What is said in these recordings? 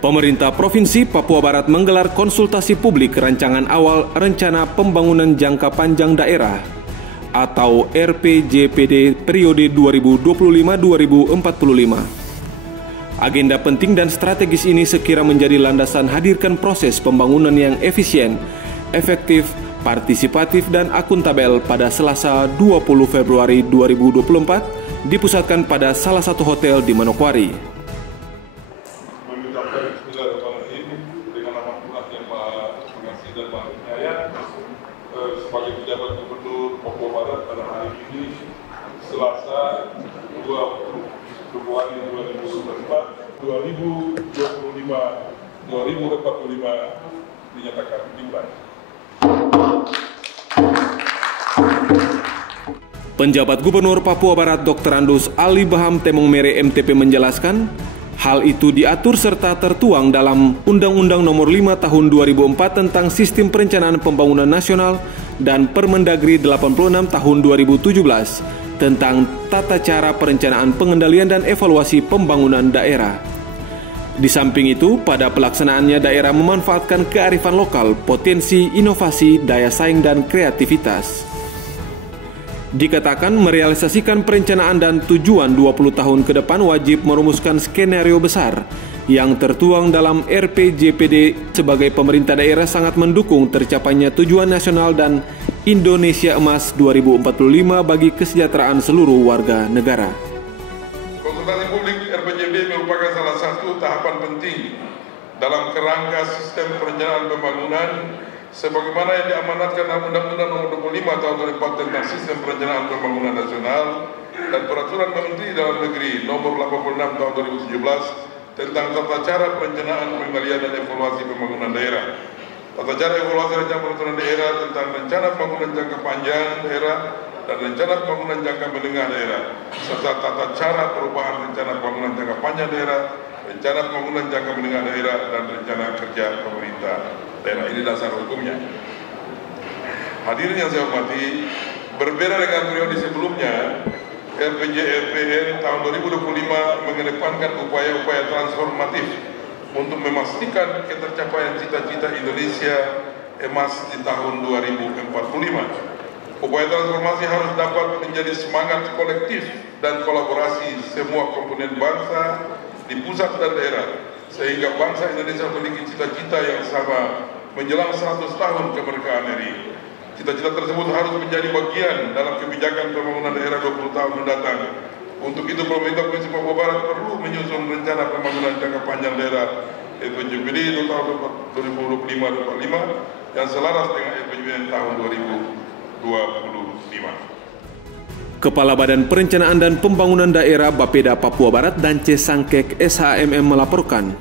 Pemerintah Provinsi Papua Barat menggelar konsultasi publik rancangan awal Rencana Pembangunan Jangka Panjang Daerah atau RPJPD periode 2025-2045. Agenda penting dan strategis ini sekira menjadi landasan hadirkan proses pembangunan yang efisien, efektif, partisipatif, dan akuntabel pada Selasa 20 Februari 2024 dipusatkan pada salah satu hotel di Manokwari. Sebagai pejabat Gubernur Papua Barat pada hari ini Selasa 20 Februari 2045 dinyatakan dimulai. Penjabat Gubernur Papua Barat Dr. Andus Ali Baham Temong Mere MTP menjelaskan, hal itu diatur serta tertuang dalam Undang-Undang Nomor 5 Tahun 2004 tentang Sistem Perencanaan Pembangunan Nasional dan Permendagri 86 Tahun 2017 tentang Tata Cara Perencanaan Pengendalian dan Evaluasi Pembangunan Daerah. Di samping itu, pada pelaksanaannya daerah memanfaatkan kearifan lokal, potensi, inovasi, daya saing, dan kreativitas. Dikatakan merealisasikan perencanaan dan tujuan 20 tahun ke depan wajib merumuskan skenario besar yang tertuang dalam RPJPD sebagai pemerintah daerah sangat mendukung tercapainya tujuan nasional dan Indonesia Emas 2045 bagi kesejahteraan seluruh warga negara. Konsultasi publik RPJPD merupakan salah satu tahapan penting dalam kerangka sistem perencanaan pembangunan sebagaimana yang diamanatkan dalam Undang-Undang Nomor 25 Tahun 2004 tentang Sistem Perencanaan Pembangunan Nasional dan Peraturan Menteri Dalam Negeri Nomor 86 Tahun 2017 tentang Tata Cara Perencanaan Pengendalian dan Evaluasi Pembangunan Daerah. Tata Cara Evaluasi Rencana Pembangunan Daerah tentang Rencana Pembangunan Jangka Panjang Daerah dan Rencana Pembangunan Jangka Menengah Daerah, serta Tata Cara Perubahan Rencana Pembangunan Jangka Panjang Daerah, Rencana Pembangunan Jangka Menengah Daerah, dan Rencana Kerja Pemerintah Daerah. Ini dasar hukumnya. Hadirin yang saya hormati, berbeda dengan periode sebelumnya, RPJPD tahun 2025 mengedepankan upaya-upaya transformatif untuk memastikan ketercapaian cita-cita Indonesia Emas di tahun 2045. Upaya transformasi harus dapat menjadi semangat kolektif dan kolaborasi semua komponen bangsa di pusat dan daerah, sehingga bangsa Indonesia memiliki cita-cita yang sama menjelang 100 tahun kemerdekaan RI. Cita-cita tersebut harus menjadi bagian dalam kebijakan pembangunan daerah 20 tahun mendatang. Untuk itu, pemerintah Provinsi Papua Barat perlu menyusun rencana pembangunan jangka panjang daerah RPJPD tahun 2025-2045 yang selaras dengan RPJPD tahun 2025. Kepala Badan Perencanaan dan Pembangunan Daerah Bapeda Papua Barat Dance Sangkek SHMM melaporkan,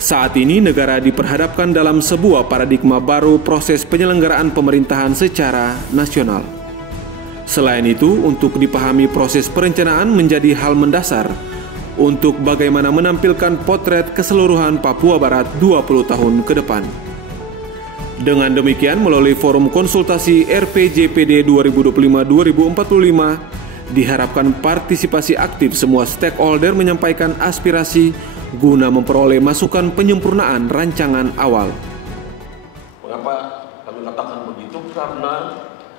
saat ini negara diperhadapkan dalam sebuah paradigma baru proses penyelenggaraan pemerintahan secara nasional. Selain itu, untuk dipahami proses perencanaan menjadi hal mendasar untuk bagaimana menampilkan potret keseluruhan Papua Barat 20 tahun ke depan. Dengan demikian, melalui forum konsultasi RPJPD 2025-2045, diharapkan partisipasi aktif semua stakeholder menyampaikan aspirasi guna memperoleh masukan penyempurnaan rancangan awal. Mengapa kami katakan begitu? Karena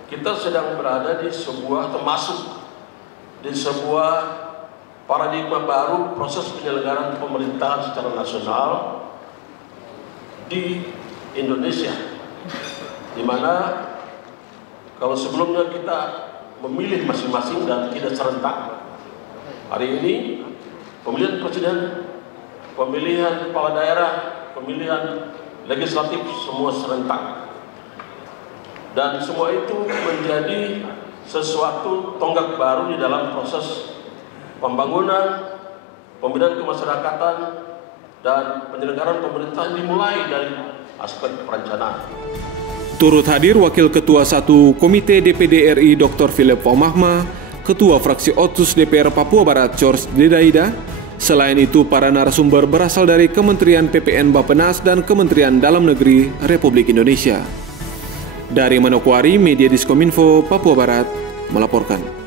kita sedang berada di sebuah paradigma baru proses penyelenggaraan pemerintahan secara nasional di Indonesia, di mana kalau sebelumnya kita memilih masing-masing dan tidak serentak, hari ini pemilihan presiden, pemilihan kepala daerah, pemilihan legislatif semua serentak. Dan semua itu menjadi sesuatu tonggak baru di dalam proses pembangunan, pembinaan kemasyarakatan, dan penyelenggaraan pemerintahan dimulai dari aspek perencanaan. Turut hadir Wakil Ketua 1 Komite DPD RI Dr. Philip Wamahma, Ketua Fraksi Otsus DPR Papua Barat George Dedaida. Selain itu, para narasumber berasal dari Kementerian PPN Bappenas dan Kementerian Dalam Negeri Republik Indonesia. Dari Manokwari, Media Diskominfo Papua Barat melaporkan.